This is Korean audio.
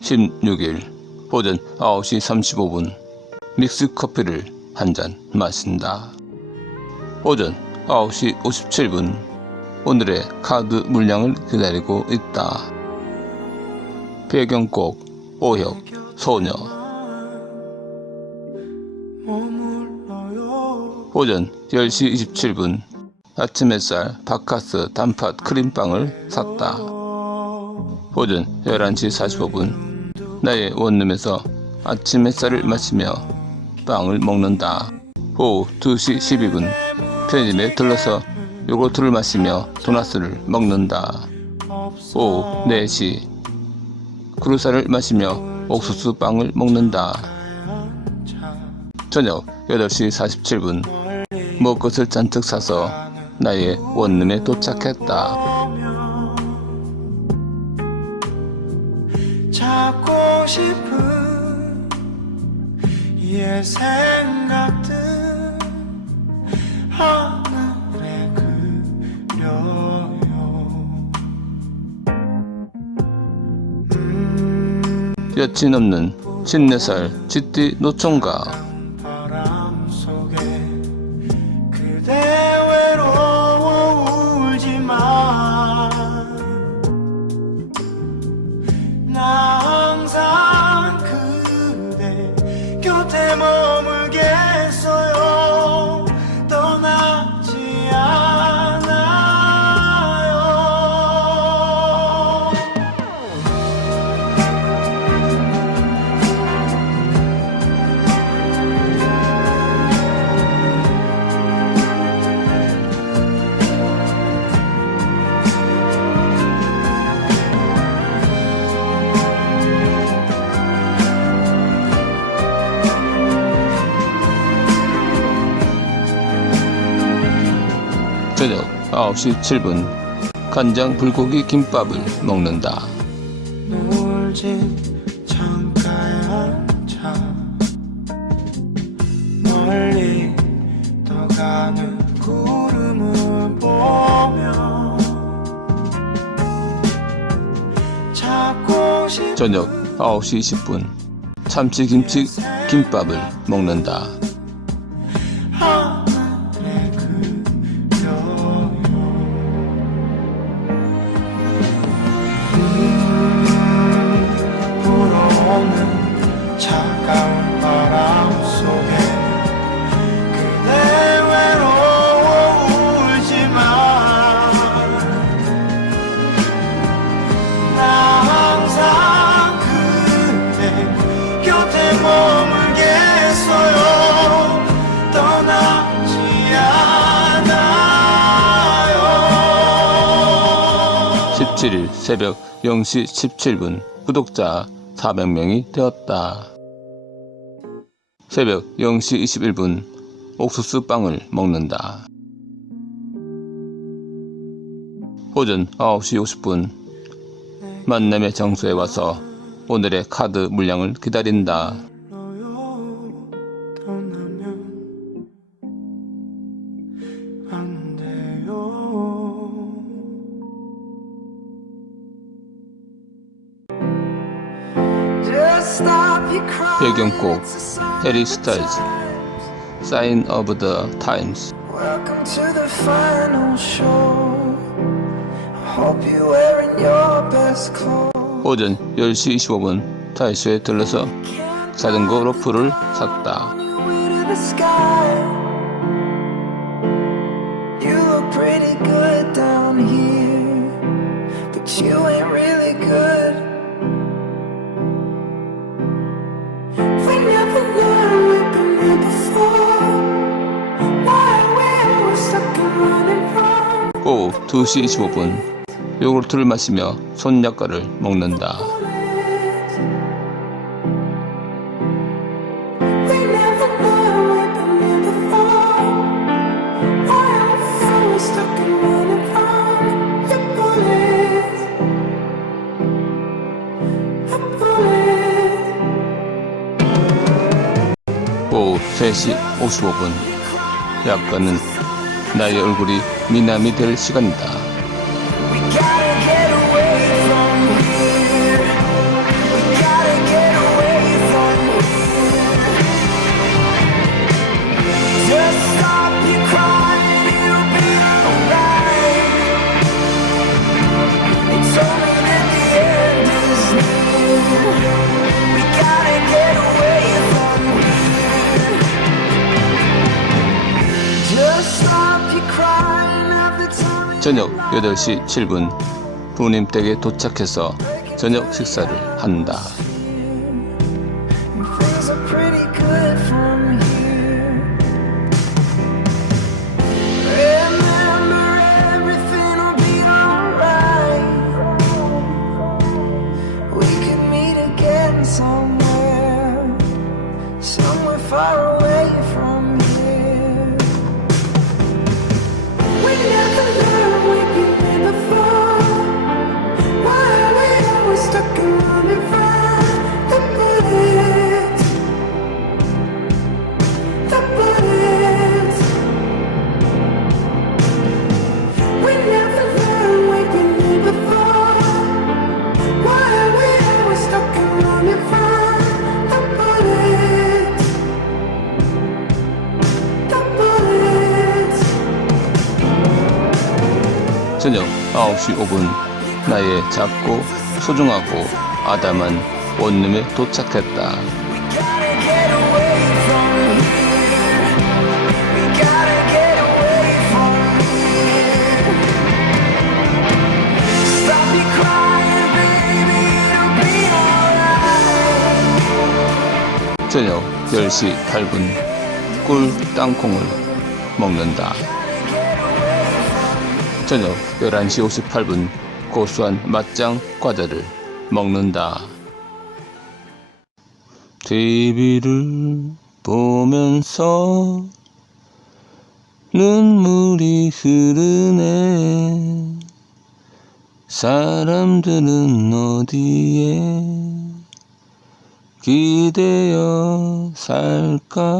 16일 오전 9시 35분 믹스 커피를 한 잔 마신다. 오전 9시 57분 오늘의 카드 물량을 기다리고 있다. 배경곡 오혁 소녀 오전 10시 27분 아침 햇살 바카스 단팥 크림빵을 샀다. 오전 11시 45분 나의 원룸에서 아침 햇살을 마시며 빵을 먹는다. 오후 2시 12분 편의점에 들러서 요거트를 마시며 도나스를 먹는다. 오후 4시 크루사를 마시며 옥수수 빵을 먹는다. 저녁 8시 47분 먹을 것을 잔뜩 사서 나의 원룸에 도착했다. 찾고 싶은 옛 생각들 하늘에 그려요. 여친 없는 14살 쥐띠 노총각 저녁 9시 7분 간장 불고기 김밥을 먹는다. 저녁 9시 20분 참치김치 김밥을 먹는다. 새벽 0시 17분 구독자 400명이 되었다. 새벽 0시 21분 옥수수 빵을 먹는다. 오전 9시 50분 만남의 장소에 와서 오늘의 카드 물량을 기다린다. 배경곡 해리 of the 스타일즈 times. Sign of the Times Welcome to the final show. I hope you're wearing your best clothes. 오전 10시 25분 타이쇼에 들러서 자전거 로프를 샀다. 오후 2시 25분 요구르트를 마시며 손약과를 먹는다. 오후 3시 55분 약과는 나의 얼굴이 미남이 될 시간이다. 저녁 8시 7분 부모님 댁에 도착해서 저녁 식사를 한다. Somewhere far away 저녁 9시 5분 나의 작고 소중하고 아담한 원룸에 도착했다. 저녁 10시 8분 꿀 땅콩을 먹는다. 저녁 11시 58분 고소한 맛장 과자를 먹는다. TV를 보면서 눈물이 흐르네. 사람들은 어디에 기대어 살까